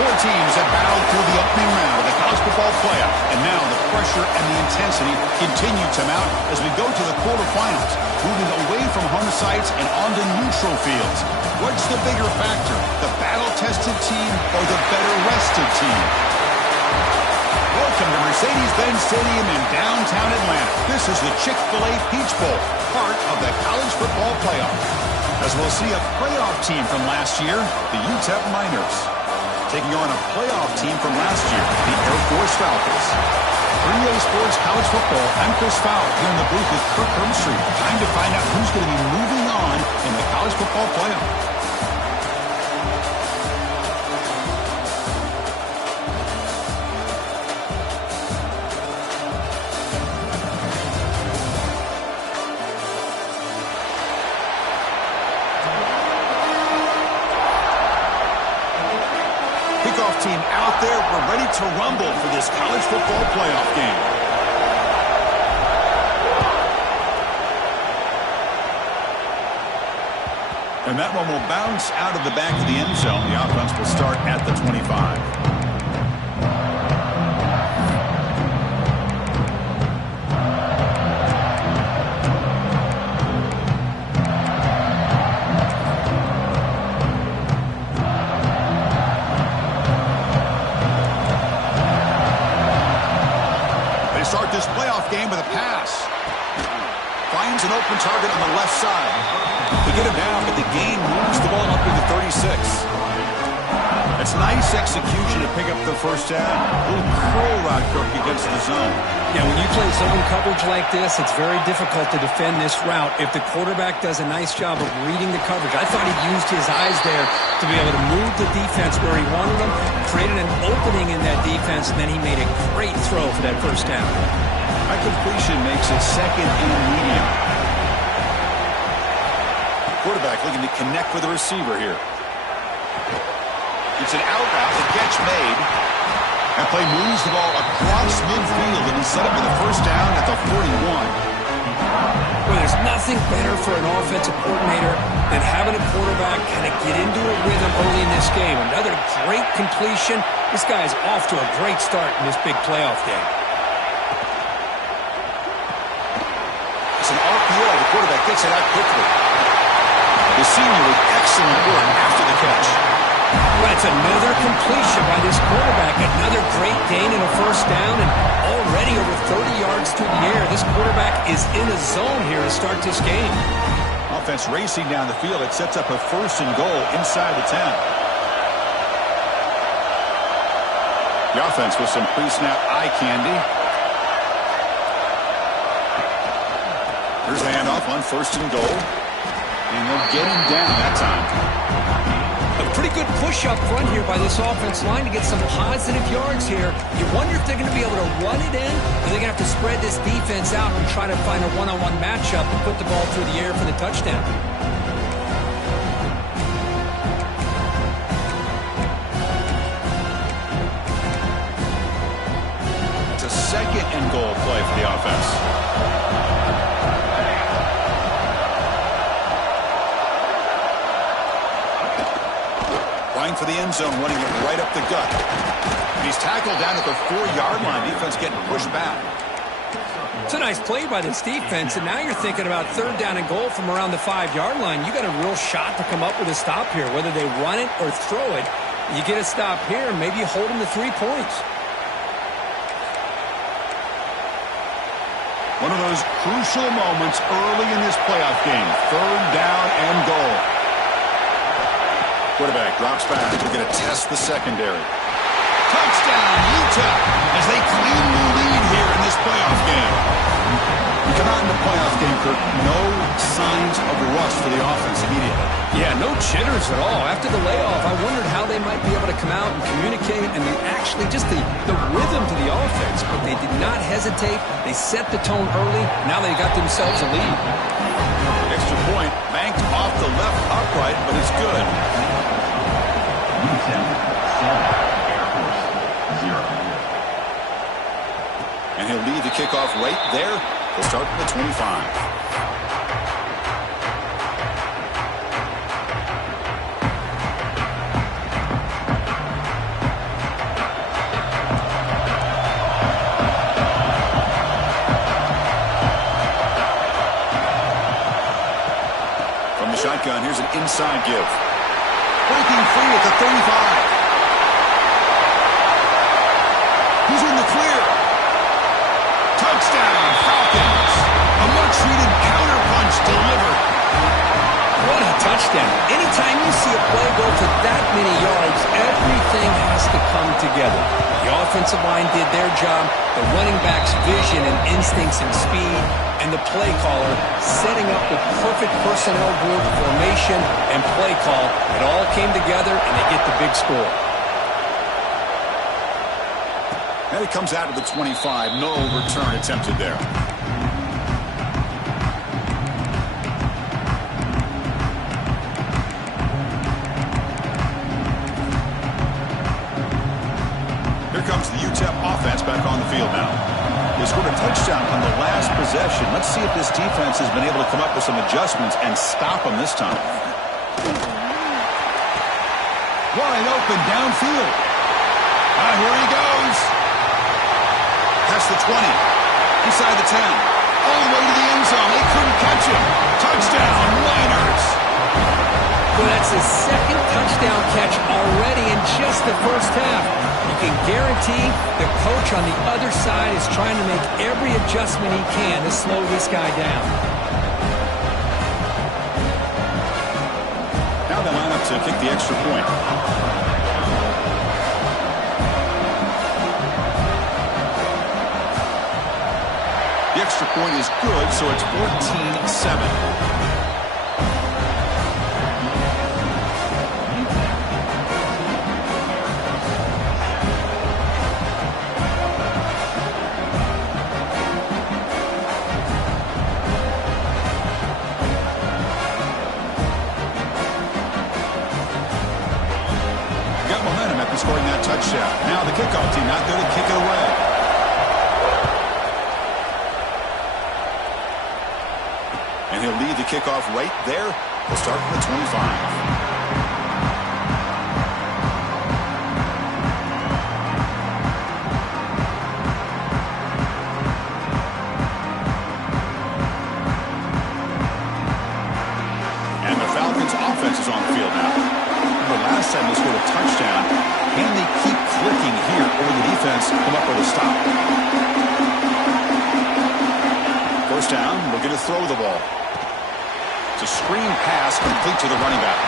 Four teams have battled through the opening round of the college football playoff, and now the pressure and the intensity continue to mount as we go to the quarterfinals, moving away from home sites and onto neutral fields. What's the bigger factor, the battle-tested team or the better-rested team? Welcome to Mercedes-Benz Stadium in downtown Atlanta. This is the Chick-fil-A Peach Bowl, part of the college football playoff. As we'll see a playoff team from last year, the UTEP Miners, taking on a playoff team from last year, the Air Force Falcons. 3A Sports College Football, I'm Chris Fowler here in the booth with Kirk Herbstreit. Time to find out who's going to be moving on in the college football playoff. Team out there, we're ready to rumble for this college football playoff game. And that one will bounce out of the back of the end zone. The offense will start at the 25. Game with a pass. Finds an open target on the left side. They get him down, but the gain moves the ball up to the 36. It's nice execution to pick up the first down. A little curl route, Kirk, against the zone. Yeah, when you play zone coverage like this, it's very difficult to defend this route if the quarterback does a nice job of reading the coverage. I thought he used his eyes there to be able to move the defense where he wanted them, created an opening in that defense, and then he made a great throw for that first down. That completion makes it second and medium. Quarterback looking to connect with the receiver here. It's an out route, the catch made. That play moves the ball across midfield and is set up for the first down at the 41. Well, there's nothing better for an offensive coordinator than having a quarterback kind of get into a rhythm early in this game. Another great completion. This guy is off to a great start in this big playoff game. It's an RPO. The quarterback gets it out quickly. The senior with excellent work after the catch. Well, it's another completion by this quarterback. Another great gain in a first down, and already over 30 yards through the air. This quarterback is in a zone here to start this game. Offense racing down the field. It sets up a first and goal inside the 10. The offense with some pre-snap eye candy. Here's the handoff on first and goal. And they'll get him down that time. A pretty good push up front here by this offense line to get some positive yards here. You wonder if they're going to be able to run it in, or they're going to have to spread this defense out and try to find a one-on-one matchup and put the ball through the air for the touchdown. It's a second and goal play for the offense. For the end zone, running it right up the gut. He's tackled down at the 4-yard line. Defense getting pushed back. It's a nice play by this defense, and now you're thinking about third down and goal from around the 5-yard line. You got a real shot to come up with a stop here, whether they run it or throw it. You get a stop here, and maybe you hold them to 3 points. One of those crucial moments early in this playoff game. Third down and goal. Quarterback drops back. They're going to test the secondary. Touchdown, UTEP, as they claim the lead here in this playoff game. You come out in the playoff game, Kirk, no signs of rust for the offense immediately. Yeah, no jitters at all. After the layoff, I wondered how they might be able to come out and communicate and actually just the rhythm to the offense. But they did not hesitate. They set the tone early. Now they got themselves a lead. Extra point banked off the left upright, but it's good. And he'll leave the kickoff right there. He'll start at the 25. inside give. Breaking free at the 35. He's in the clear. Touchdown, Falcons. A much-needed counterpunch delivered. What a touchdown. Anytime you see a play go for that many yards, everything has to come together. The offensive line did their job, the running back's vision and instincts and speed, and the play caller setting up the perfect personnel group, formation, and play call. It all came together, and they get the big score. And it comes out of the 25. No return attempted there. Here comes the UTEP offense back on the field now. They scored a touchdown on the last possession. Let's see if this defense has been able to come up with some adjustments and stop them this time. Wide open downfield. Here he goes. Past the 20. Inside the 10. All the way to the end zone. They couldn't catch him. Touchdown, Niners. Well, that's his second touchdown catch already in just the first half. You can guarantee the coach on the other side is trying to make every adjustment he can to slow this guy down. Now they line up to kick the extra point. The extra point is good, so it's 14-7. Scoring that touchdown. Now the kickoff team out there to kick it away. And he'll lead the kickoff right there. He'll start from the 25. And the Falcons offense is on the field now. Last time they scored a touchdown. Can they keep clicking here, or will the defense come up with a stop? First down, looking to throw the ball. It's a screen pass complete to the running back.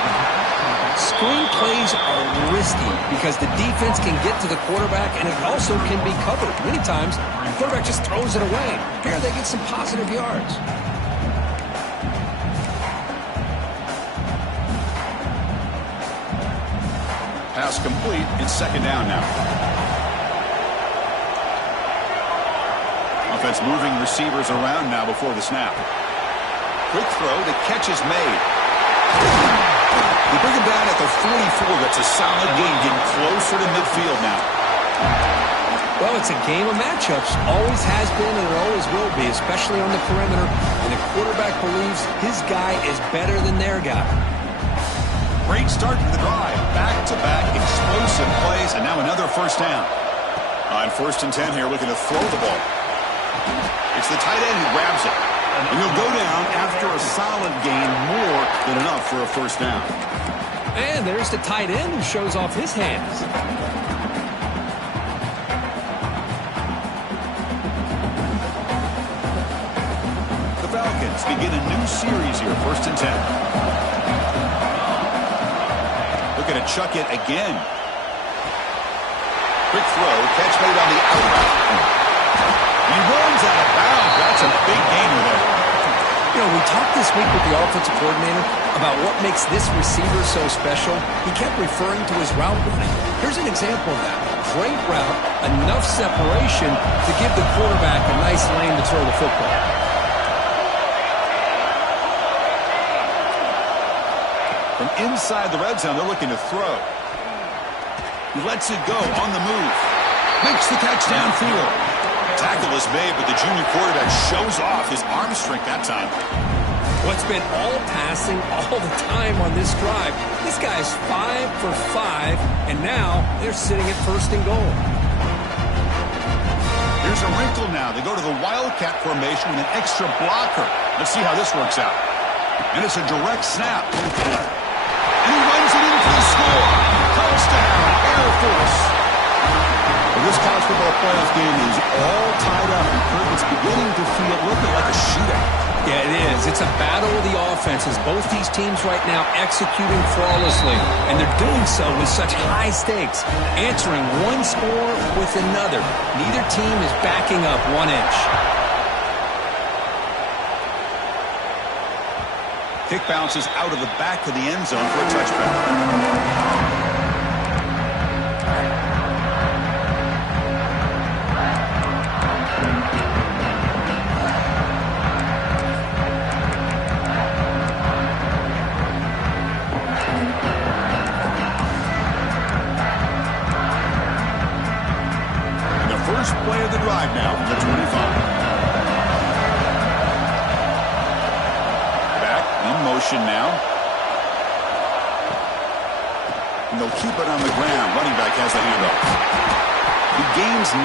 Screen plays are risky because the defense can get to the quarterback, and it also can be covered. Many times, the quarterback just throws it away. Here they get some positive yards. Pass complete. It's second down now. Offense moving receivers around now before the snap. Quick throw. The catch is made. They bring him down at the 44. That's a solid gain, getting closer to midfield now. Well, it's a game of matchups. Always has been and it always will be, especially on the perimeter. And the quarterback believes his guy is better than their guy. Great start to the drive. Back-to-back explosive plays, and now another first down. On 1st and 10 here, looking to throw the ball. It's the tight end who grabs it. And he'll go down after a solid gain, more than enough for a first down. And there's the tight end who shows off his hands. The Falcons begin a new series here, 1st and 10. Looking to chuck it again. Quick throw, catch made on the out route. He runs out of bounds. That's a big gainer there. You know, we talked this week with the offensive coordinator about what makes this receiver so special. He kept referring to his route running. Here's an example of that. Great route, enough separation to give the quarterback a nice lane to throw the football. From inside the red zone, they're looking to throw. He lets it go on the move. Makes the catch downfield. Tackle is made, but the junior quarterback shows off his arm strength that time. Well, it's been all passing all the time on this drive. This guy's 5 for 5, and now they're sitting at 1st and goal. Here's a wrinkle now. They go to the Wildcat formation with an extra blocker. Let's see how this works out. And it's a direct snap. Fires it in for the score. Touchdown, Air Force. Well, this college football playoff game is all tied up, and Kirk, it's beginning to feel looking like a shootout. Yeah, it is. It's a battle of the offenses. Both these teams right now executing flawlessly, and they're doing so with such high stakes, answering one score with another. Neither team is backing up 1 inch. Kick bounces out of the back of the end zone for a touchback. First play of the drive now from the 25. Back in motion now. And they'll keep it on the ground. Running back has the handoff. He gains 9,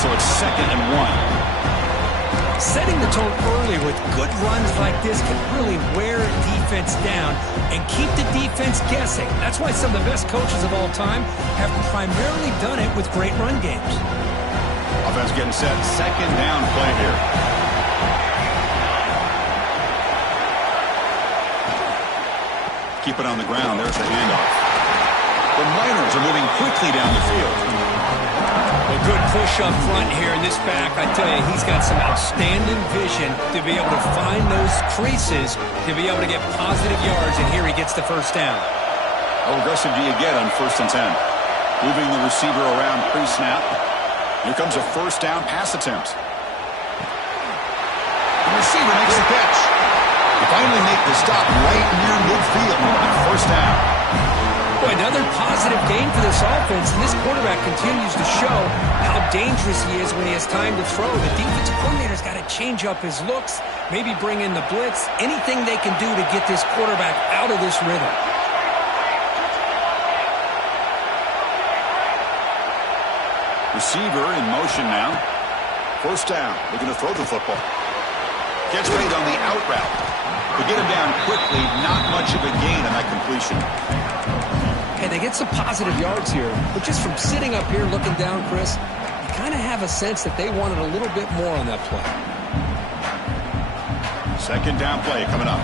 so it's 2nd and 1. Setting the tone early with good runs like this can really wear a defense down and keep the defense guessing. That's why some of the best coaches of all time have primarily done it with great run games. Offense getting set. 2nd down play here. Keep it on the ground. There's the handoff. The Miners are moving quickly down the field. A good push up front here in this back. I tell you, he's got some outstanding vision to be able to find those creases, to be able to get positive yards, and here he gets the first down. How aggressive do you get on 1st and 10? Moving the receiver around pre-snap. Here comes a first down pass attempt. The receiver makes the catch. They finally make the stop right near midfield on 1st down. Boy, another positive game for this offense, and this quarterback continues to show how dangerous he is when he has time to throw. The defensive coordinator's got to change up his looks, maybe bring in the blitz, anything they can do to get this quarterback out of this rhythm. Receiver in motion now. 1st down. Looking to throw the football. Gets ready on the out route. To get him down quickly, not much of a gain on that completion. Hey, they get some positive yards here, but just from sitting up here looking down, Chris, you kind of have a sense that they wanted a little bit more on that play. 2nd down play coming up.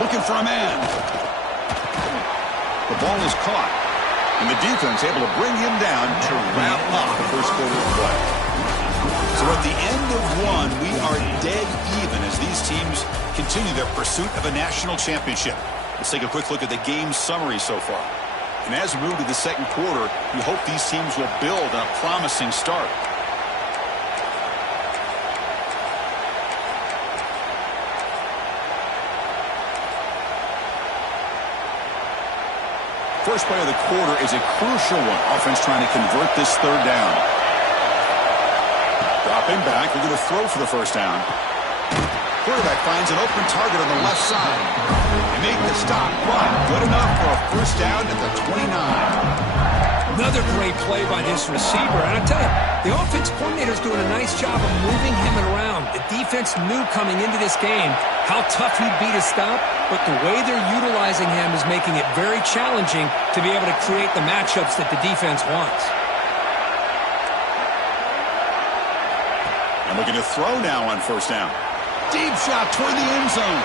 Looking for a man. The ball is caught, and the defense able to bring him down to wrap up the first quarter of play. So at the end of 1, we are dead even as these teams continue their pursuit of a national championship. Let's take a quick look at the game summary so far. And as we move to the 2nd quarter, we hope these teams will build on a promising start. First play of the quarter is a crucial one. Offense trying to convert this 3rd down. Dropping back. We're going to throw for the first down. Quarterback finds an open target on the left side. They make the stop, but good enough for a first down at the 29. Another great play by this receiver. And I tell you, the offense coordinator's doing a nice job of moving him around. The defense knew coming into this game how tough he'd be to stop, but the way they're utilizing him is making it very challenging to be able to create the matchups that the defense wants. And looking to throw now on 1st down. Deep shot toward the end zone.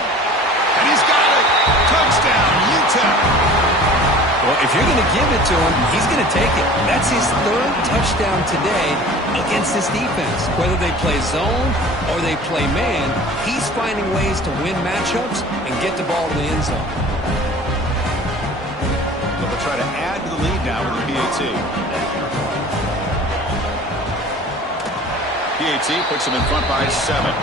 And he's got it. Touchdown, UTEP. Well, if you're going to give it to him, he's going to take it. That's his 3rd touchdown today against this defense. Whether they play zone or they play man, he's finding ways to win matchups and get the ball to the end zone. They'll try to add to the lead now with the PAT. PAT puts him in front by 7.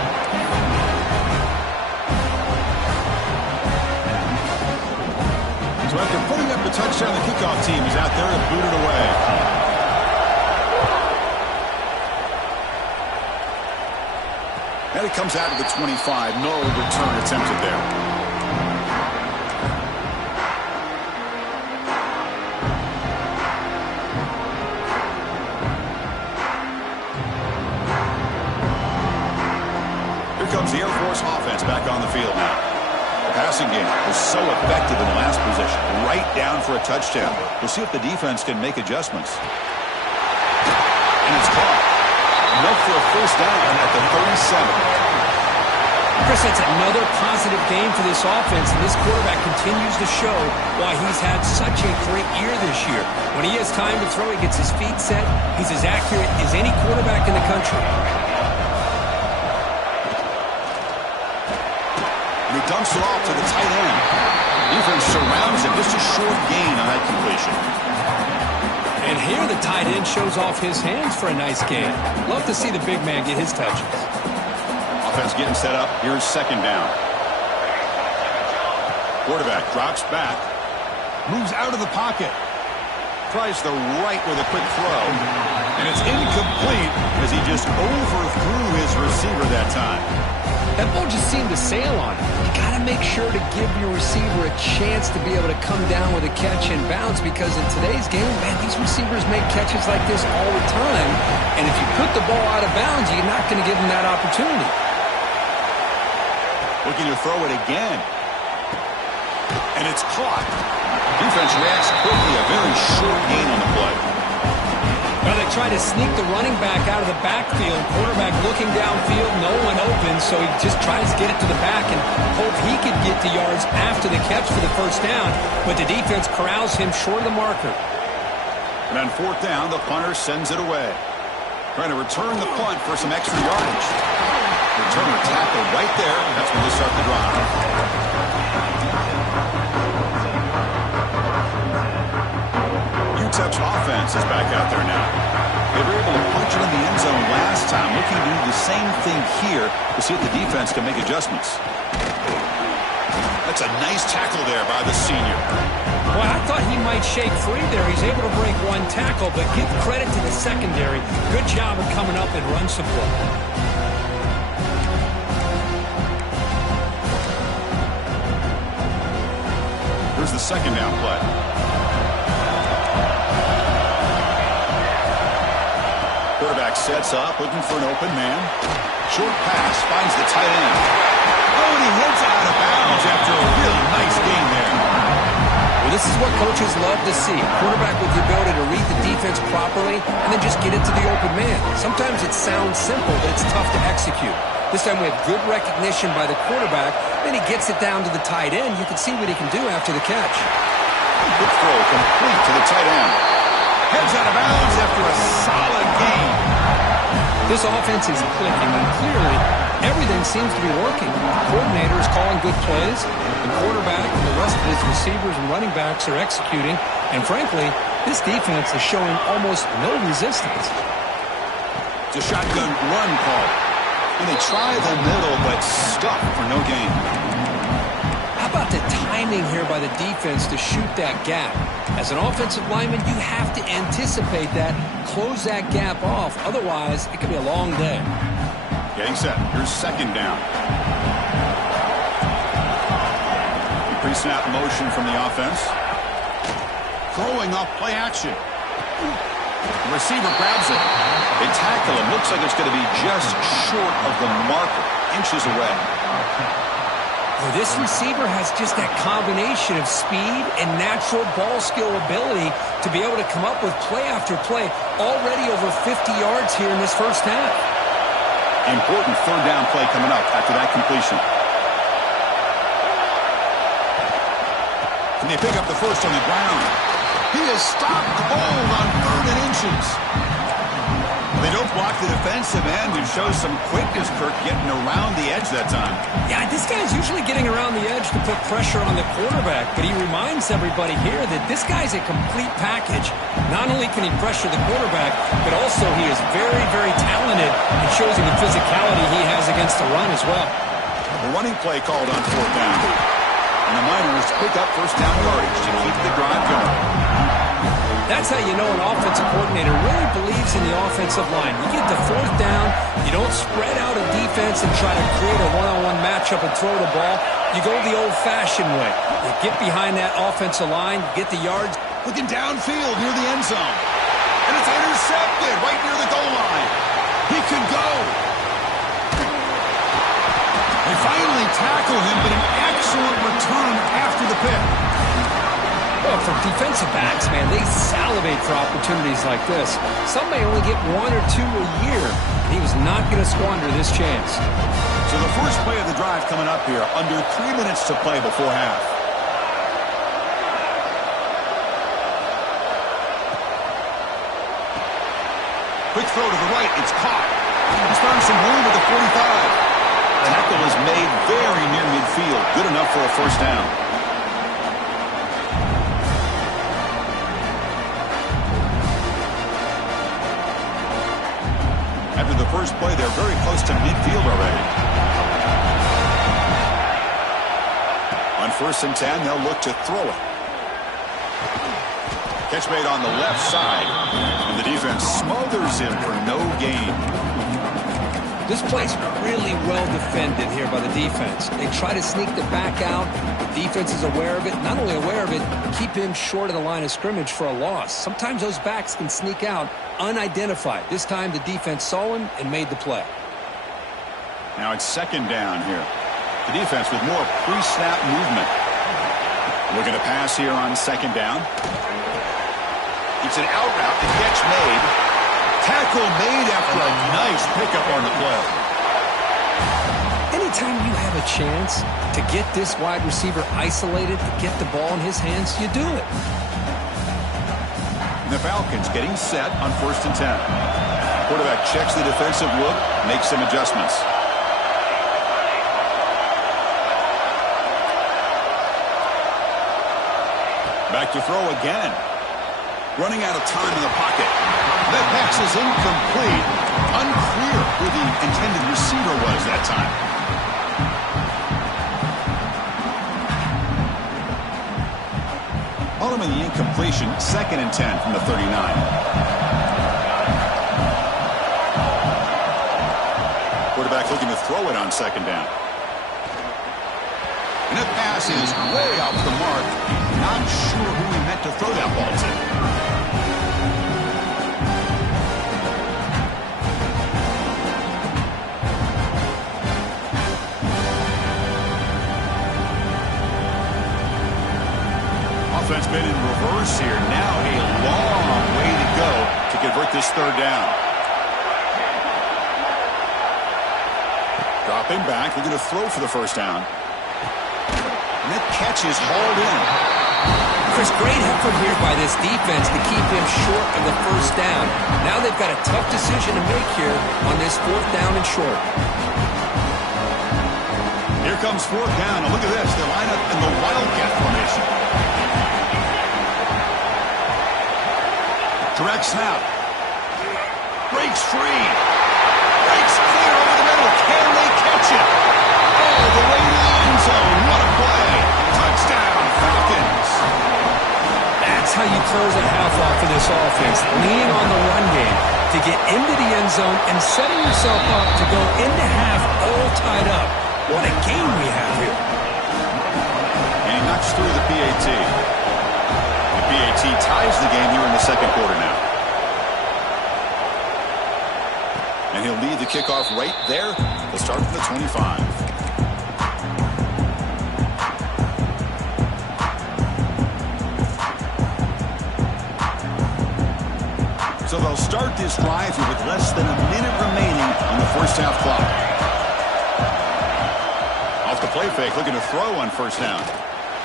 So after putting up the touchdown, the kickoff team is out there to boot it away. And it comes out to the 25. No return attempted there. Here comes the Air Force offense back on passing game was so effective in the last possession. Right down for a touchdown. We'll see if the defense can make adjustments. And it's caught. Enough for a first down at the 37. Chris, that's another positive game for this offense, and this quarterback continues to show why he's had such a great year this year. When he has time to throw, he gets his feet set. He's as accurate as any quarterback in the country. And he dumps it off to the tight end. Defense surrounds him. Just a short gain on that completion. And here the tight end shows off his hands for a nice gain. Love to see the big man get his touches. Offense getting set up. Here's second down. Quarterback drops back. Moves out of the pocket. Tries the right with a quick throw. And it's incomplete as he just overthrew his receiver that time. That ball just seemed to sail on him. You got to make sure to give your receiver a chance to be able to come down with a catch and bounce, because in today's game, man, these receivers make catches like this all the time. And if you put the ball out of bounds, you're not going to give them that opportunity. Looking to throw it again. And it's caught. Defense reacts quickly. A very short gain on the play. Well, they try to sneak the running back out of the backfield. Quarterback looking downfield, no one open, so he just tries to get it to the back and hope he could get the yards after the catch for the first down, but the defense corrals him short of the marker. And on fourth down, the punter sends it away. Trying to return the punt for some extra yardage. Returner tackle right there. That's when they start the drive. UTEP's offense is back out there now. They were able to punch it in the end zone last time. Looking to do the same thing here to see if the defense can make adjustments. That's a nice tackle there by the senior. Well, I thought he might shake free there. He's able to break one tackle, but give credit to the secondary. Good job of coming up and run support. Here's the second down play. Quarterback sets up, looking for an open man. Short pass, finds the tight end. Oh, and he heads out of bounds after a real nice game there. Well, this is what coaches love to see. A quarterback with the ability to read the defense properly and then just get it to the open man. Sometimes it sounds simple, but it's tough to execute. This time we have good recognition by the quarterback. Then he gets it down to the tight end. You can see what he can do after the catch. Good throw, complete to the tight end. Heads out of bounds after a solid gain. This offense is clicking, and clearly everything seems to be working. The coordinator is calling good plays. The quarterback and the rest of his receivers and running backs are executing. And frankly, this defense is showing almost no resistance. It's a shotgun run call. And they try the middle, but stuck for no gain. How about the timing here by the defense to shoot that gap? As an offensive lineman, you have to anticipate that, close that gap off. Otherwise, it could be a long day. Getting set. Here's second down. Pre-snap motion from the offense. Throwing off play action. The receiver grabs it. They tackle him. Looks like it's going to be just short of the marker. Inches away. Well, this receiver has just that combination of speed and natural ball skill ability to be able to come up with play after play. Already over 50 yards here in this first half. Important third down play coming up after that completion. And they pick up the first on the ground. He is stopped cold on 3rd and inches. They don't block the defensive end and show some quickness, Kirk, getting around the edge that time. Yeah, this guy's usually getting around the edge to put pressure on the quarterback, but he reminds everybody here that this guy's a complete package. Not only can he pressure the quarterback, but also he is very, very talented and shows you the physicality he has against the run as well. A running play called on 4th down. And the Miners pick up first down yardage to keep the drive going. That's how you know an offensive coordinator really believes in the offensive line. You get to 4th down, you don't spread out a defense and try to create a one-on-one matchup and throw the ball. You go the old-fashioned way. You get behind that offensive line, get the yards. Looking downfield near the end zone. And it's intercepted right near the goal line. He could go. They finally tackle him, but an excellent excellent return after the pick. Well, for defensive backs, man, they salivate for opportunities like this. Some may only get 1 or 2 a year, and he was not going to squander this chance. So the first play of the drive coming up here, under 3 minutes to play before half. Quick throw to the right, it's caught. He's found some room with the 45. The tackle is made very near midfield, good enough for a first down. After the first play, they're very close to midfield already. On 1st and 10, they'll look to throw it. Catch made on the left side, and the defense smothers him for no gain. This play's really well defended here by the defense. They try to sneak the back out. The defense is aware of it. Not only aware of it, keep him short of the line of scrimmage for a loss. Sometimes those backs can sneak out unidentified. This time the defense saw him and made the play. Now it's 2nd down here. The defense with more pre-snap movement. Looking to pass here on 2nd down. It's an out route. The catch made. Tackle made after a nice pickup on the play. Anytime you have a chance to get this wide receiver isolated, to get the ball in his hands, you do it. The Falcons getting set on 1st and 10. Quarterback checks the defensive look, makes some adjustments. Back to throw again. Running out of time in the pocket. That pass is incomplete. Unclear who the intended receiver was that time. Ultimately, the incompletion, 2nd and 10 from the 39. Quarterback looking to throw it on 2nd down. And that pass is way off the mark. Not sure who he meant to throw that ball to. Offense been in reverse here. Now a long way to go to convert this 3rd down. Dropping back, looking to throw for the 1st down. And that catch is hauled in. Chris, great effort here by this defense to keep him short of the 1st down. Now they've got a tough decision to make here on this 4th down and short. Here comes 4th down, and look at this. They line up in the Wildcat formation. Direct snap. Breaks free. Breaks clear over the middle. Can they catch it? All the way to the end zone. What a play. Touchdown, Falcons. That's how you close a half off of this offense. Lean on the run game to get into the end zone and setting yourself up to go into half all tied up. What a game we have here. And he knocks through the PAT. The PAT ties the game here in the 2nd quarter now. And he'll lead the kickoff right there. They'll start from the 25. So they'll start this drive here with less than a minute remaining on the 1st half clock. Off the play fake, looking to throw on 1st down.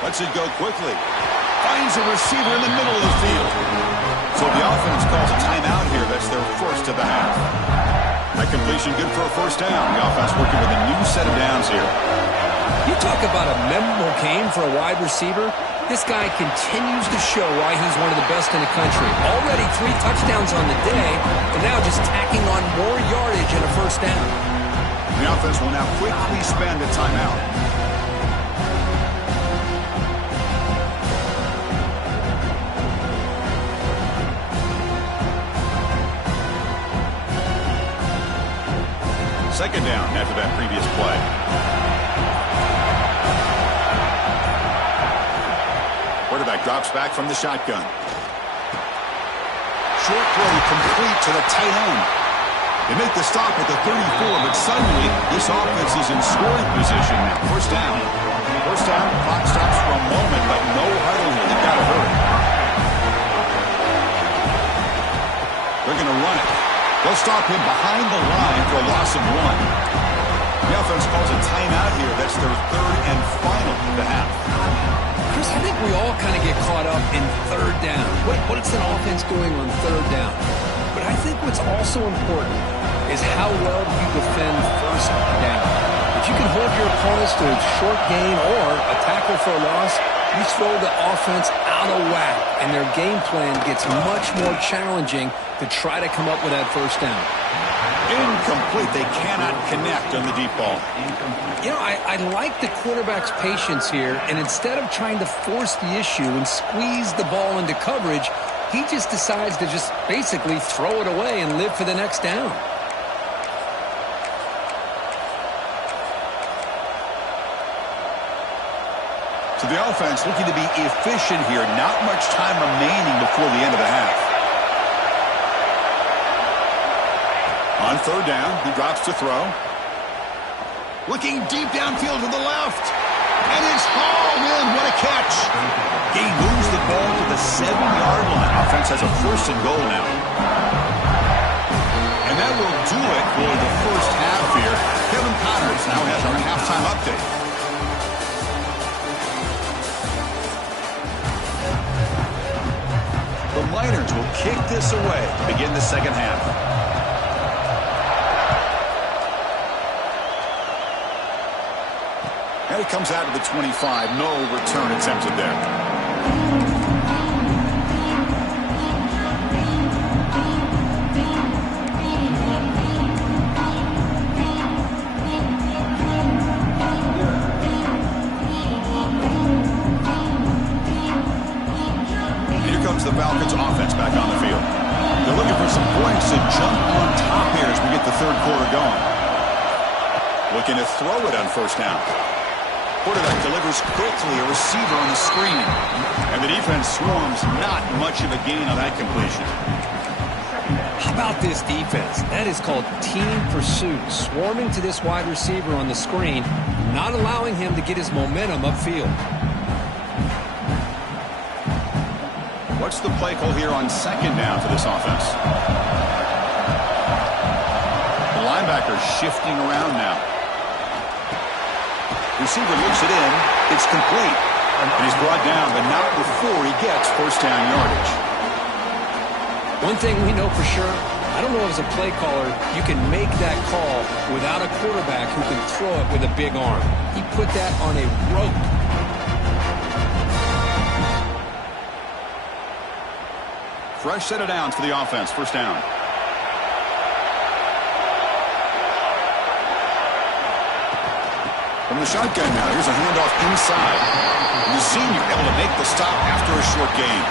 Lets it go quickly. Finds a receiver in the middle of the field. So the offense calls a timeout here. That's their 1st of the half. That completion good for a 1st down. The offense working with a new set of downs here. You talk about a memorable game for a wide receiver. This guy continues to show why he's one of the best in the country. Already 3 touchdowns on the day, and now just tacking on more yardage and a 1st down. The offense will now quickly spend a timeout. Second down after that previous play. Quarterback drops back from the shotgun. Short throw complete to the tight end. They make the stop at the 34, but suddenly this offense is in scoring position now. 1st down. First down, clock stops for a moment, but no huddle here. They've got to hurry. They're going to run it. They'll stop him behind the line for a loss of 1. The offense calls a timeout here. That's their third and final of the half. Chris, I think we all kind of get caught up in third down. What is an offense doing on third down? But I think what's also important is how well you defend first down. If you can hold your opponents to a short gain or a tackle for a loss, you throw the offense out of whack, and their game plan gets much more challenging to try to come up with that first down. Incomplete. They cannot connect on the deep ball. You know, I like the quarterback's patience here, and instead of trying to force the issue and squeeze the ball into coverage, he just decides to just basically throw it away and live for the next down. So the offense looking to be efficient here. Not much time remaining before the end of the half. On third down, he drops to throw. Looking deep downfield to the left. And it's hauled in. What a catch. He moves the ball to the 7-yard line. Offense has a first and goal now. And that will do it for the first half here. Kevin Connors now has our halftime update. The Miners will kick this away to begin the second half. And it comes out to the 25. No return attempted there. Here comes the Falcons offense back on the field. They're looking for some points to jump on top here as we get the third quarter going. Looking to throw it on first down. Quarterback delivers quickly, a receiver on the screen. And the defense swarms, not much of a gain on that completion. How about this defense? That is called team pursuit. Swarming to this wide receiver on the screen, not allowing him to get his momentum upfield. What's the play call here on second down for this offense? The linebacker shifting around now. Receiver looks it in. It's complete. And he's brought down, but not before he gets first down yardage. One thing we know for sure, I don't know as a play caller, you can make that call without a quarterback who can throw it with a big arm. He put that on a rope. Fresh set of downs for the offense. First down. From the shotgun now, here's a handoff inside. And the senior able to make the stop after a short gain.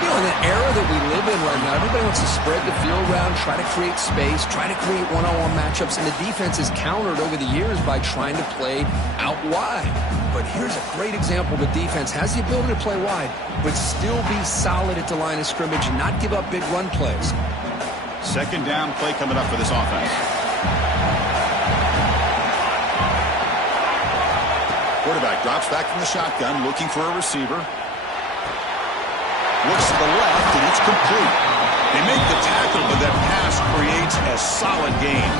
You know, in the era that we live in right now, everybody wants to spread the field around, try to create space, try to create one-on-one matchups, and the defense is countered over the years by trying to play out wide. But here's a great example. The defense has the ability to play wide, but still be solid at the line of scrimmage and not give up big run plays. Second down play coming up for this offense. Quarterback drops back from the shotgun, looking for a receiver. Looks to the left, and it's complete. They make the tackle, but that pass creates a solid gain.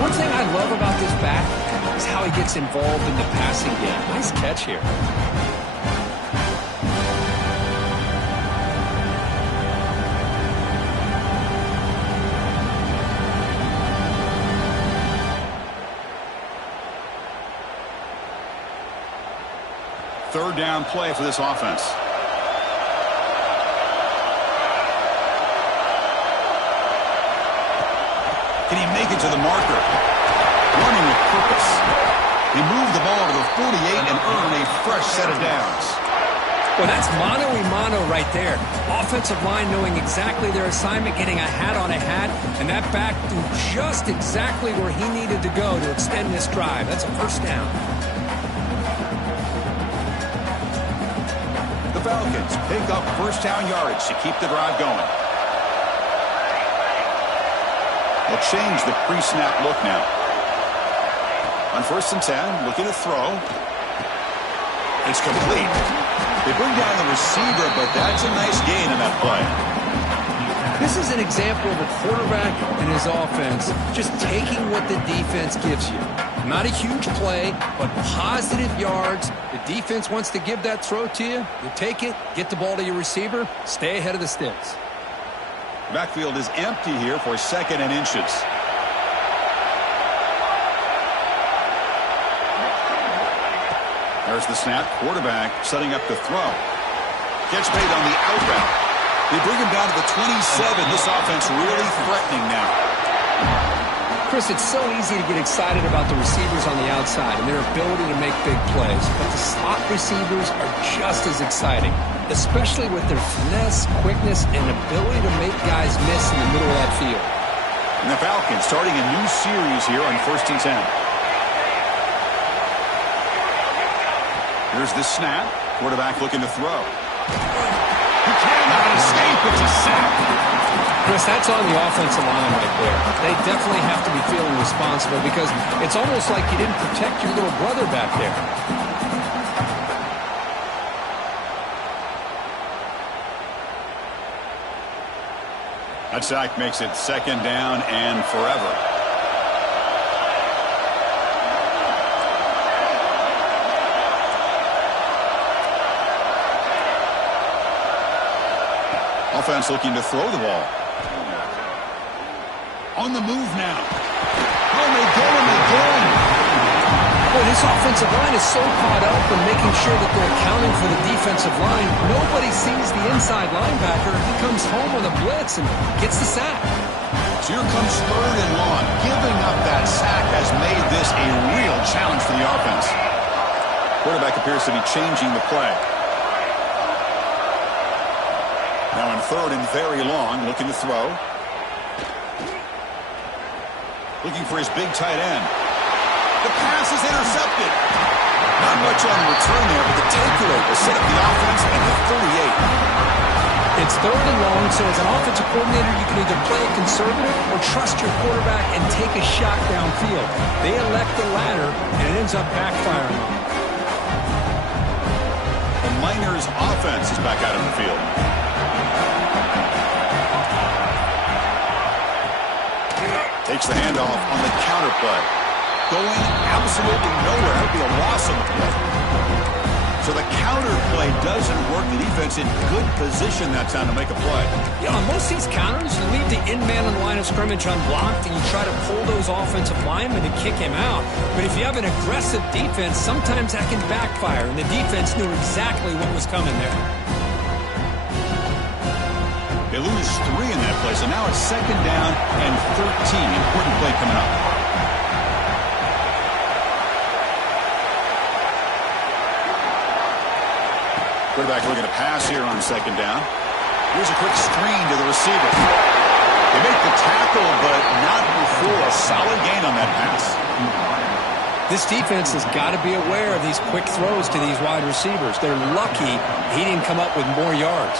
One thing I love about this back is how he gets involved in the passing game. Nice catch here. Third down play for this offense. Can he make it to the marker? Running with purpose. He moved the ball to the 48 and earned a fresh set of downs. Well, that's mano-a-mano right there. Offensive line knowing exactly their assignment, getting a hat on a hat, and that back threw just exactly where he needed to go to extend this drive. That's a first down. The Falcons pick up first down yardage to keep the drive going. They'll change the pre-snap look now. On 1st and 10, looking to throw. It's complete. They bring down the receiver, but that's a nice gain in that play. This is an example of a quarterback and his offense just taking what the defense gives you. Not a huge play, but positive yards. The defense wants to give that throw to you. You take it, get the ball to your receiver, stay ahead of the sticks. Backfield is empty here for 2nd and inches. There's the snap. Quarterback setting up the throw. Catch made on the out route. They bring him down to the 27. This offense really threatening now. Chris, it's so easy to get excited about the receivers on the outside and their ability to make big plays. But the slot receivers are just as exciting, especially with their finesse, quickness, and ability to make guys miss in the middle of that field. And the Falcons starting a new series here on 1st and 10. Here's the snap. Quarterback looking to throw. He cannot escape. It's a sack. Chris, that's on the offensive line right there. They definitely have to be feeling responsible because it's almost like you didn't protect your little brother back there. That sack makes it 2nd down and forever. Offense looking to throw the ball. On the move now. Oh, they get him again. Boy, this offensive line is so caught up in making sure that they're accounting for the defensive line. Nobody sees the inside linebacker. He comes home with a blitz and gets the sack. So here comes 3rd and long. Giving up that sack has made this a real challenge for the offense. Quarterback appears to be changing the play. Now on 3rd and very long, looking to throw. Looking for his big tight end. The pass is intercepted. Not much on the return there, but the takeaway will set up the offense at the 38. It's 3rd and long, so as an offensive coordinator, you can either play it conservative or trust your quarterback and take a shot downfield. They elect the latter, and it ends up backfiring. The Miners' offense is back out on the field. Takes the handoff on the counter play. Going absolutely nowhere. That would be a loss on the play. So the counter play doesn't work. The defense in good position that time to make a play. Yeah, on most of these counters, you leave the in-man on the line of scrimmage unblocked, and you try to pull those offensive linemen to kick him out. But if you have an aggressive defense, sometimes that can backfire, and the defense knew exactly what was coming there. They lose 3 in that play, so now it's 2nd down and 13. Important play coming up. Quarterback looking to pass here on 2nd down. Here's a quick screen to the receiver. They make the tackle, but not before a solid gain on that pass. This defense has got to be aware of these quick throws to these wide receivers. They're lucky he didn't come up with more yards.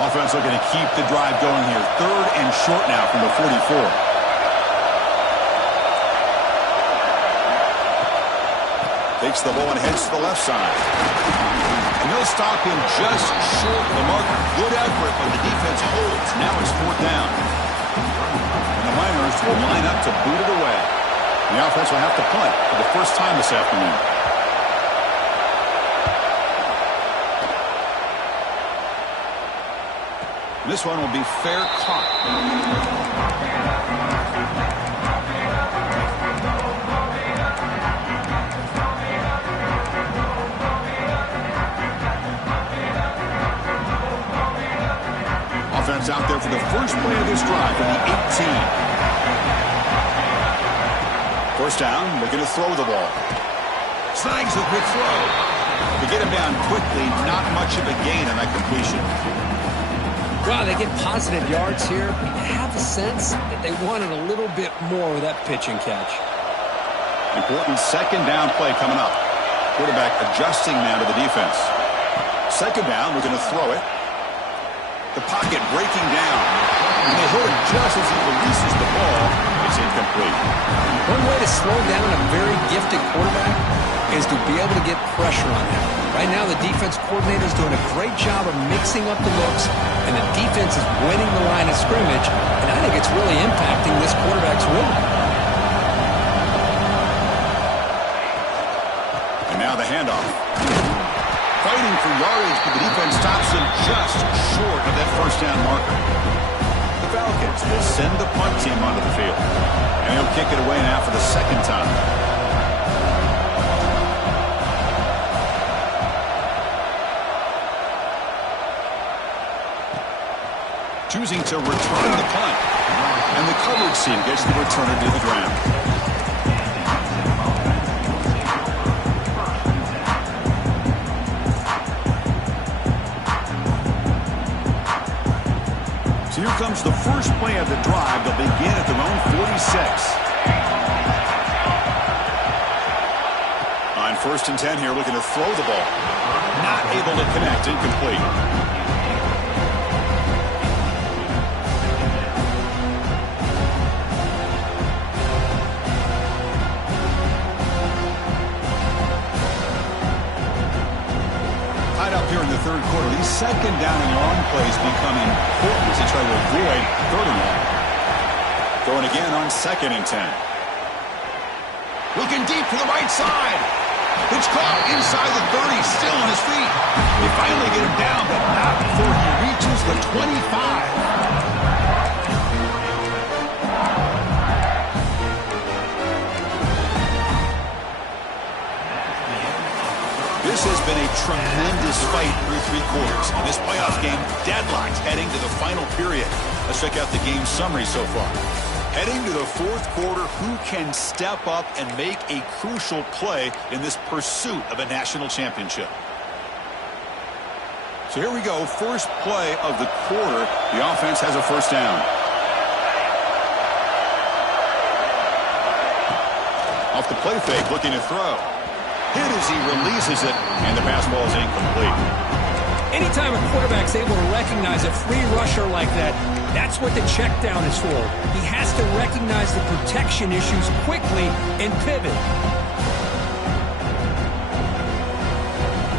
Offense looking to keep the drive going here. 3rd and short now from the 44. Takes the ball and heads to the left side. And they'll stop him just short of the mark. Good effort, but the defense holds. Now it's 4th down. And the Miners will line up to boot it away. And the offense will have to punt for the first time this afternoon. This one will be fair caught. Offense out there for the first play of this drive from the 18. 1st down, looking to throw the ball. Snags the quick throw. To get him down quickly, not much of a gain on that completion. Wow, they get positive yards here. You have a sense that they wanted a little bit more with that pitch and catch. Important 2nd down play coming up. Quarterback adjusting now to the defense. 2nd down, we're going to throw it. The pocket breaking down. And they hold it just as he releases the ball. is incomplete. One way to slow down a very gifted quarterback is to be able to get pressure on him. Right now, the defense coordinator is doing a great job of mixing up the looks, and the defense is winning the line of scrimmage, and I think it's really impacting this quarterback's rhythm. And now the handoff. Fighting for yardage, but the defense stops him just short of that first down marker. The Falcons will send the punt team onto the field, and he'll kick it away now for the second time. Choosing to return the punt, and the coverage team gets the returner to the ground. So here comes the first play of the drive. They'll begin at their own 46. On 1st and 10 here, looking to throw the ball. Not able to connect, incomplete. Here in the third quarter, these second down and long plays become important as they try to avoid 3rd and long. Going again on 2nd and 10. Looking deep to the right side. Pitch caught inside the 30, still on his feet. They finally get him down, but not before he reaches the 25. This has been a tremendous fight through 3 quarters. In this playoff game, deadlocked heading to the final period. Let's check out the game summary so far. Heading to the 4th quarter, who can step up and make a crucial play in this pursuit of a national championship? So here we go, first play of the quarter. The offense has a first down. Off the play fake, looking to throw. Hit as he releases it, and the pass ball is incomplete. Anytime a quarterback's able to recognize a free rusher like that, that's what the check down is for. He has to recognize the protection issues quickly and pivot.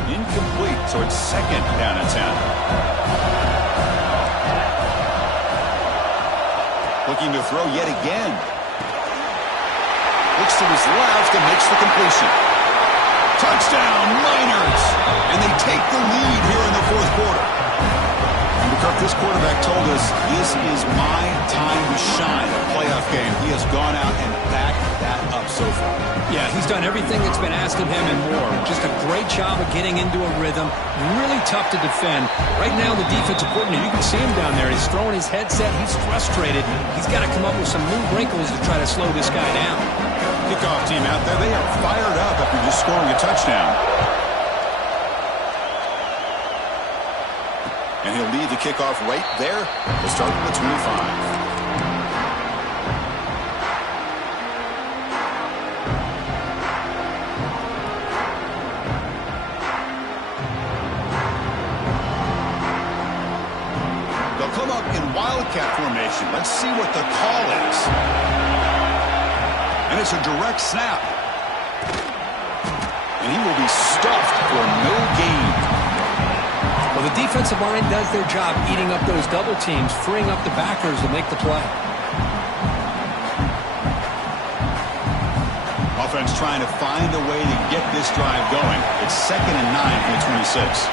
Incomplete, so it's 2nd down and 10. Looking to throw yet again. Looks to his left and makes the completion. Touchdown, Miners! And they take the lead here in the 4th quarter. McCarthy, this quarterback told us, this is my time to shine. A playoff game. He has gone out and backed that up so far. Yeah, he's done everything that's been asked of him and more. Just a great job of getting into a rhythm. Really tough to defend. Right now, the defensive coordinator, you can see him down there. He's throwing his headset. He's frustrated. He's got to come up with some new wrinkles to try to slow this guy down. Kickoff team out there, they are fired up after just scoring a touchdown. And he'll lead the kickoff right there. We'll start from the 25. They'll come up in wildcat formation. Let's see what the call is. And it's a direct snap. And he will be stuffed for no gain. Well, the defensive line does their job eating up those double teams, freeing up the backers to make the play. Offense trying to find a way to get this drive going. It's 2nd and 9 from the 26.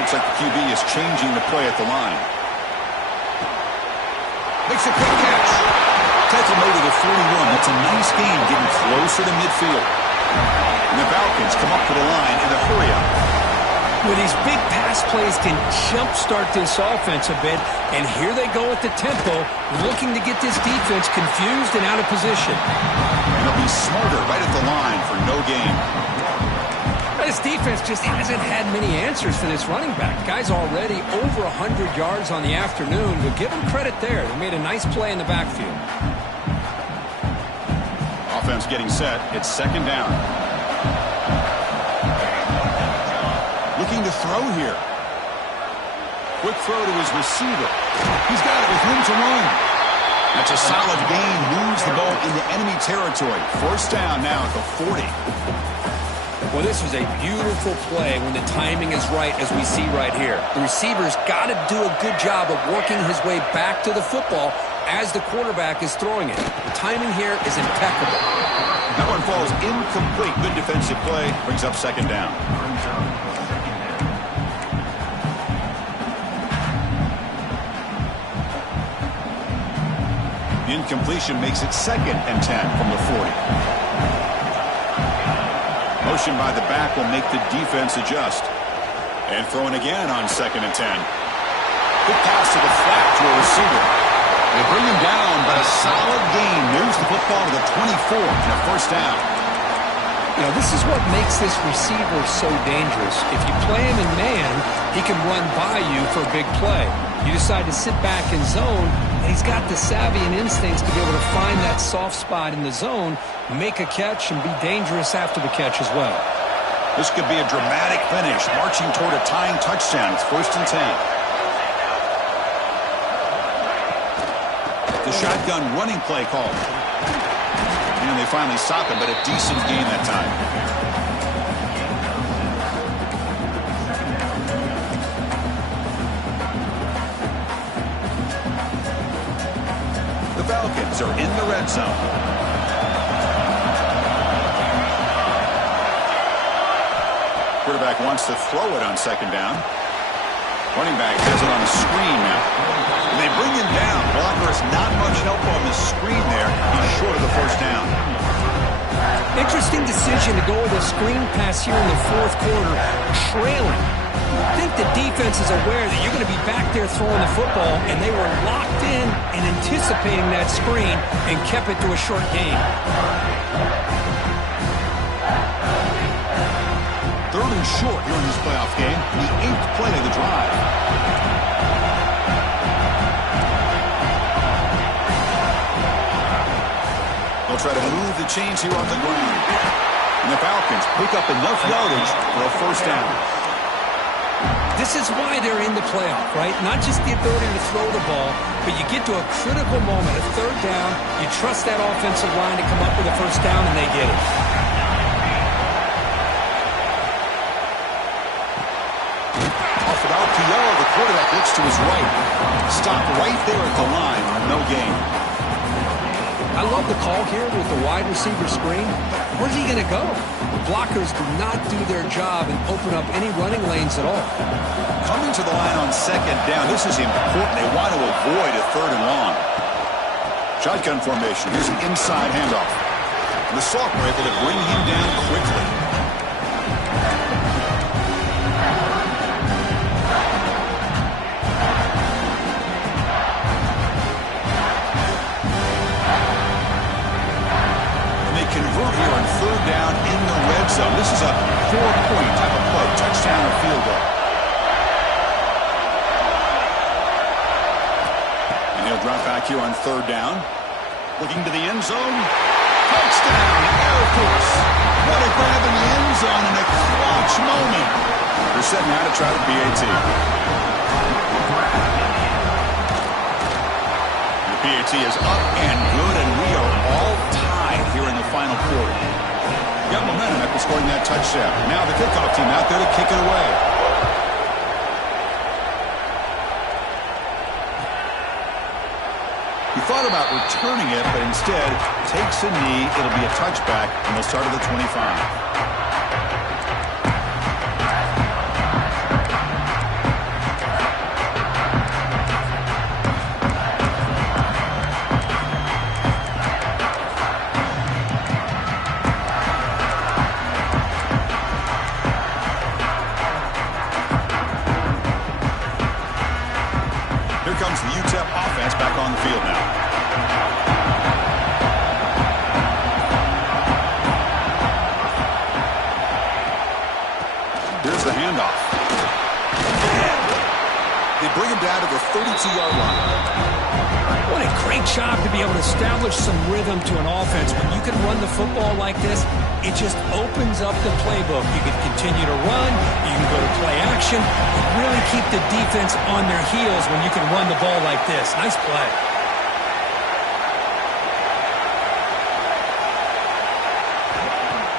Looks like the QB is changing the play at the line. Makes a quick catch. Tackle made to the 41. That's a nice gain, getting closer to midfield. And the Falcons come up to the line in a hurry-up. Well, these big pass plays can jumpstart this offense a bit, and here they go at the tempo, looking to get this defense confused and out of position. And they'll be smarter right at the line for no gain. This defense just hasn't had many answers for this running back. Guy's already over 100 yards on the afternoon, but give him credit there. They made a nice play in the backfield. Offense getting set. It's 2nd down. Looking to throw here. Quick throw to his receiver. He's got it with room to run. That's a solid gain. Moves the ball into enemy territory. First down now at the 40. Well, this was a beautiful play when the timing is right, as we see right here. The receiver's got to do a good job of working his way back to the football as the quarterback is throwing it. The timing here is impeccable. That one falls incomplete. Good defensive play. Brings up second down. Incompletion makes it 2nd and 10 from the 40. Motion by the back will make the defense adjust. And throwing again on 2nd and 10. Good pass to the flat to a receiver. They bring him down, but a solid gain moves the football to the 24 and a first down. You know, this is what makes this receiver so dangerous. If you play him in man, he can run by you for a big play. You decide to sit back in zone, and he's got the savvy and instincts to be able to find that soft spot in the zone, make a catch, and be dangerous after the catch as well. This could be a dramatic finish, marching toward a tying touchdown. It's 1st and 10. The shotgun running play called. And they finally stop it, but a decent gain that time. The Falcons are in the red zone. Quarterback wants to throw it on 2nd down. Running back has it on the screen now. And they bring him down. Blocker has not much help on the screen there. He's short of the first down. Interesting decision to go with a screen pass here in the 4th quarter, trailing. I think the defense is aware that you're going to be back there throwing the football, and they were locked in and anticipating that screen and kept it to a short gain. 3rd and short here in this playoff game. The 8th play of the drive. They'll try to move the chains here on the ground. And the Falcons pick up enough yardage for a first down. This is why they're in the playoff, right? Not just the ability to throw the ball, but you get to a critical moment, a 3rd down, you trust that offensive line to come up with a first down, and they get it. Off of RPO, the quarterback looks to his right. Stop right there at the line. No gain. I love the call here with the wide receiver screen. Where's he going to go? The blockers do not do their job and open up any running lanes at all. Coming to the line on 2nd down. This is important. They want to avoid a 3rd and long. Shotgun formation. Here's an inside handoff. And the Sock were able to bring him down quickly. Convert here on 3rd down in the red zone. This is a 4-point type of play. Touchdown or field goal. And he'll drop back here on 3rd down. Looking to the end zone. Touchdown, Air Force. What a grab in the end zone in a clutch moment. They're setting out to try the PAT. The PAT is up and good, and we are all tied here in the final quarter. Got momentum after scoring that touchdown. Now the kickoff team out there to kick it away. He thought about returning it, but instead takes a knee. It'll be a touchback, and they'll start at the 25. Here comes the UTEP offense back on the field now. Here's the handoff. They bring him down to the 32-yard line. What a great job to be able to establish some rhythm to an offense. When you can run the football like this, it just opens up the playbook. You can continue to run. You can go to play action. You really keep the defense on their heels when you can run the ball like this. Nice play.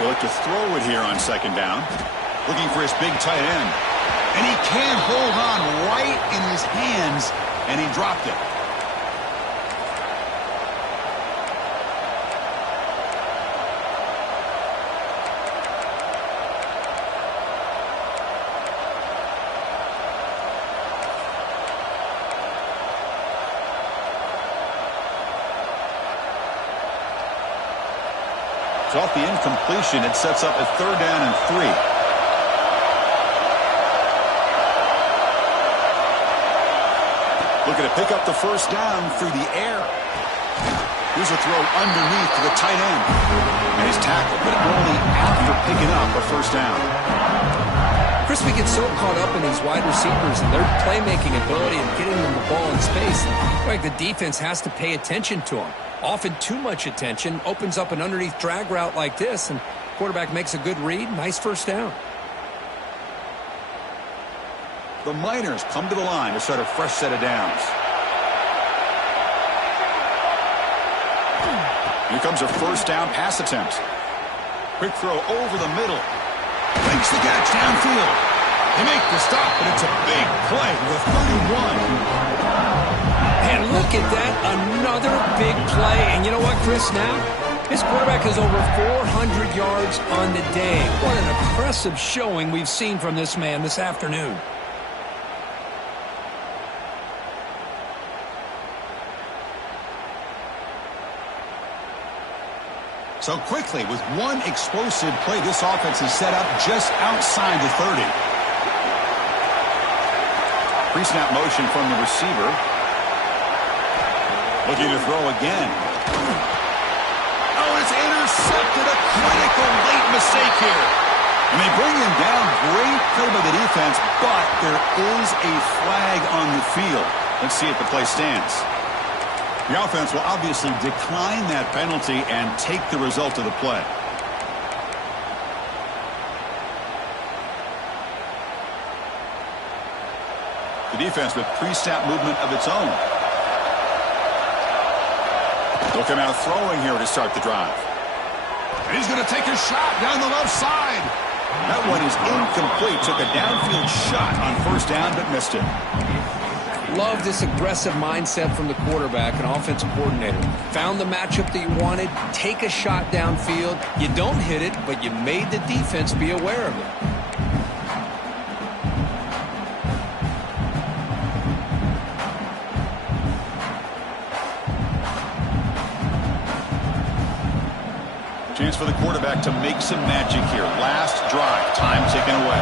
He'll look to throw it here on second down. Looking for his big tight end. And he can't hold on right in his hands, and he dropped it. So off the incompletion, it sets up a 3rd down and 3. Looking to pick up the 1st down through the air. Here's a throw underneath to the tight end. And he's tackled, but only after picking up a 1st down. Chris, we get so caught up in these wide receivers and their playmaking ability and getting them the ball in space. Like the defense has to pay attention to them. Often too much attention opens up an underneath drag route like this, and quarterback makes a good read. Nice 1st down. The Miners come to the line to start a fresh set of downs. Here comes a 1st down pass attempt. Quick throw over the middle. Makes the catch downfield. They make the stop, but it's a big play with 31. And look at that, another big play. And you know what, Chris, now? This quarterback has over 400 yards on the day. What an impressive showing we've seen from this man this afternoon. So quickly, with one explosive play, this offense is set up just outside the 30. Pre-snap motion from the receiver. Looking to throw again. Oh, it's intercepted. A critical late mistake here. And they bring him down. Great play by the defense, but there is a flag on the field. Let's see if the play stands. The offense will obviously decline that penalty and take the result of the play. The defense with pre-snap movement of its own. Looking out throwing here to start the drive. And he's going to take a shot down the left side. That one is incomplete. Took a downfield shot on 1st down, but missed it. Love this aggressive mindset from the quarterback and offensive coordinator. Found the matchup that you wanted. Take a shot downfield. You don't hit it, but you made the defense be aware of it. Chance for the quarterback to make some magic here. Last drive. Time taken away.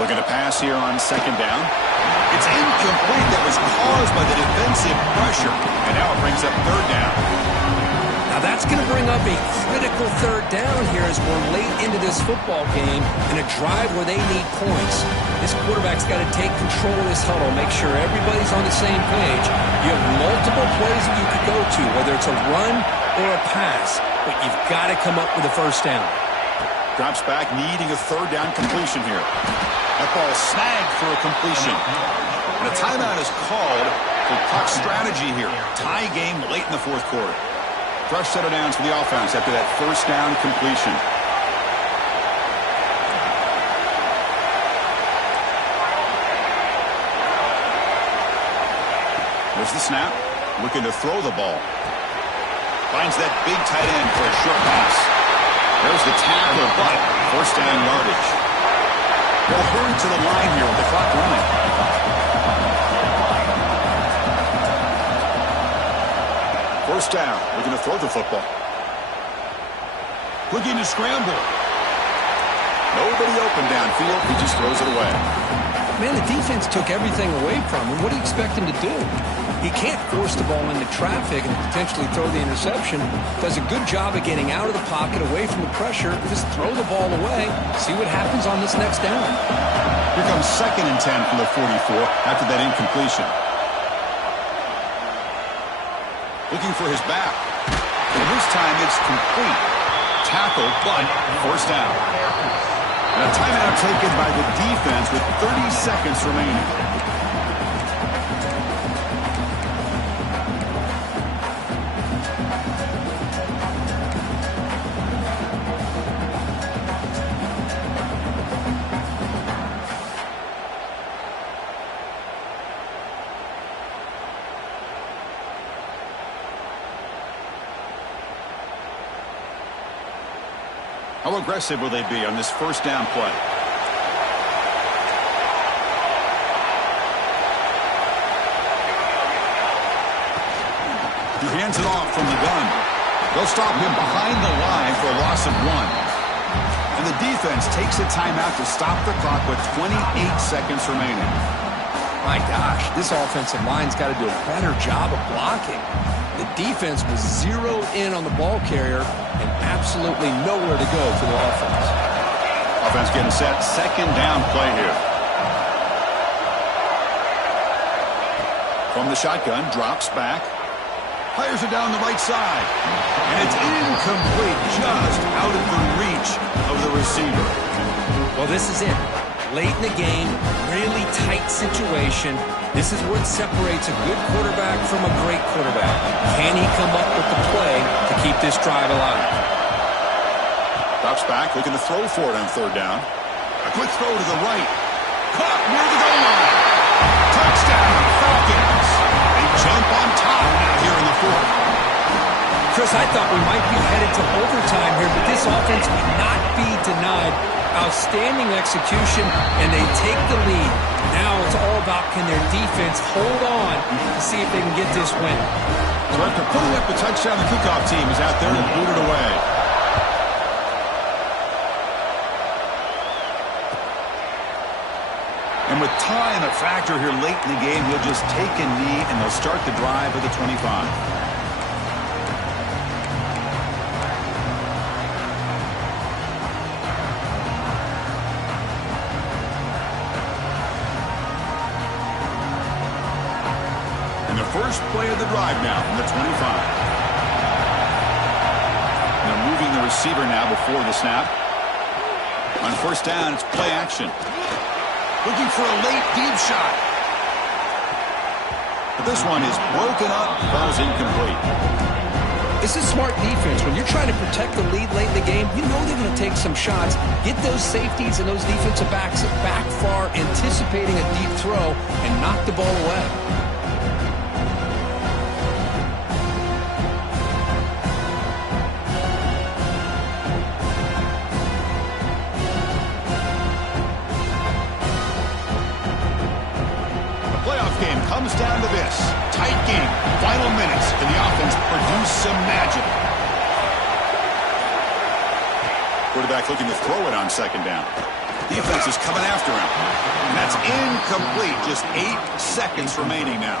Looking to pass here on 2nd down. It's incomplete. That was caused by the defensive pressure. And now it brings up 3rd down. Now that's going to bring up a critical 3rd down here as we're late into this football game in a drive where they need points. This quarterback's got to take control of this huddle, make sure everybody's on the same page. You have multiple plays that you could go to, whether it's a run or a pass, but you've got to come up with a 1st down. Drops back, needing a 3rd down completion here. That ball snagged for a completion. And a timeout is called for clock strategy here. Tie game late in the 4th quarter. Fresh set of downs for the offense after that 1st down completion. There's the snap. Looking to throw the ball. Finds that big tight end for a short pass. There's the tackle, but 1st down yardage. They'll hurry to the line here with the clock running. First down. Looking to throw the football. Looking to scramble. Nobody open downfield. He just throws it away. Man, the defense took everything away from him. What do you expect him to do? He can't force the ball into traffic and potentially throw the interception. Does a good job of getting out of the pocket, away from the pressure. Just throw the ball away. See what happens on this next down. Here comes 2nd and 10 from the 44 after that incompletion. Looking for his back. And this time it's complete. Tackle, but 1st down. And a timeout taken by the defense with 30 seconds remaining. How aggressive will they be on this first down play? He hands it off from the gun. They'll stop him behind the line for a loss of 1. And the defense takes a timeout to stop the clock with 28 seconds remaining. My gosh, this offensive line's got to do a better job of blocking. The defense was zeroed in on the ball carrier and absolutely nowhere to go for the offense. Offense getting set. Second down play here. From the shotgun, drops back. Fires it down the right side. And it's incomplete, just out of the reach of the receiver. Well, this is it. Late in the game, really tight situation. This is what separates a good quarterback from a great quarterback. Can he come up with the play to keep this drive alive? Drops back, looking to throw for it on third down. A quick throw to the right. Caught near the goal line. Touchdown, Falcons. They jump on top now here in the fourth. Chris, I thought we might be headed to overtime here, but this offense cannot be denied. Outstanding execution, and they take the lead. Now it's all about can their defense hold on to see if they can get this win. So after putting up the touchdown, the kickoff team is out there to boot it away. And with time a factor here late in the game, he'll just take a knee and they'll start the drive at the 25. And the first play of the drive now from the 25. Now moving the receiver now before the snap. On first down, it's play action. Looking for a late deep shot. But this one is broken up, falls incomplete. This is smart defense. When you're trying to protect the lead late in the game, you know they're going to take some shots. Get those safeties and those defensive backs back far, anticipating a deep throw, and knock the ball away. Comes down to this. Tight game. Final minutes. And the offense produced some magic. Quarterback looking to throw it on second down. Defense is coming after him. And that's incomplete. Just 8 seconds remaining now.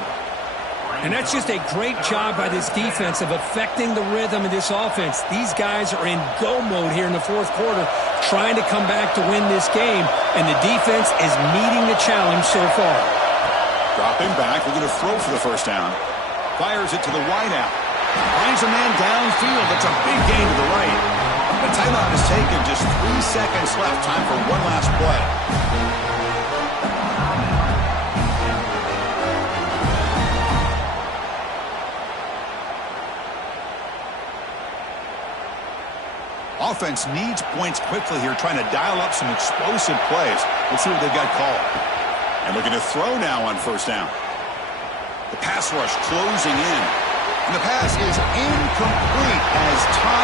And that's just a great job by this defense of affecting the rhythm of this offense. These guys are in go mode here in the fourth quarter, trying to come back to win this game. And the defense is meeting the challenge so far. Dropping back, we're going to throw for the first down. Fires it to the wide out. Finds a man downfield. That's a big gain to the right. The timeout is taken. Just 3 seconds left. Time for one last play. Offense needs points quickly here, trying to dial up some explosive plays. Let's see what they've got called. And looking to throw now on first down. The pass rush closing in. And the pass is incomplete as time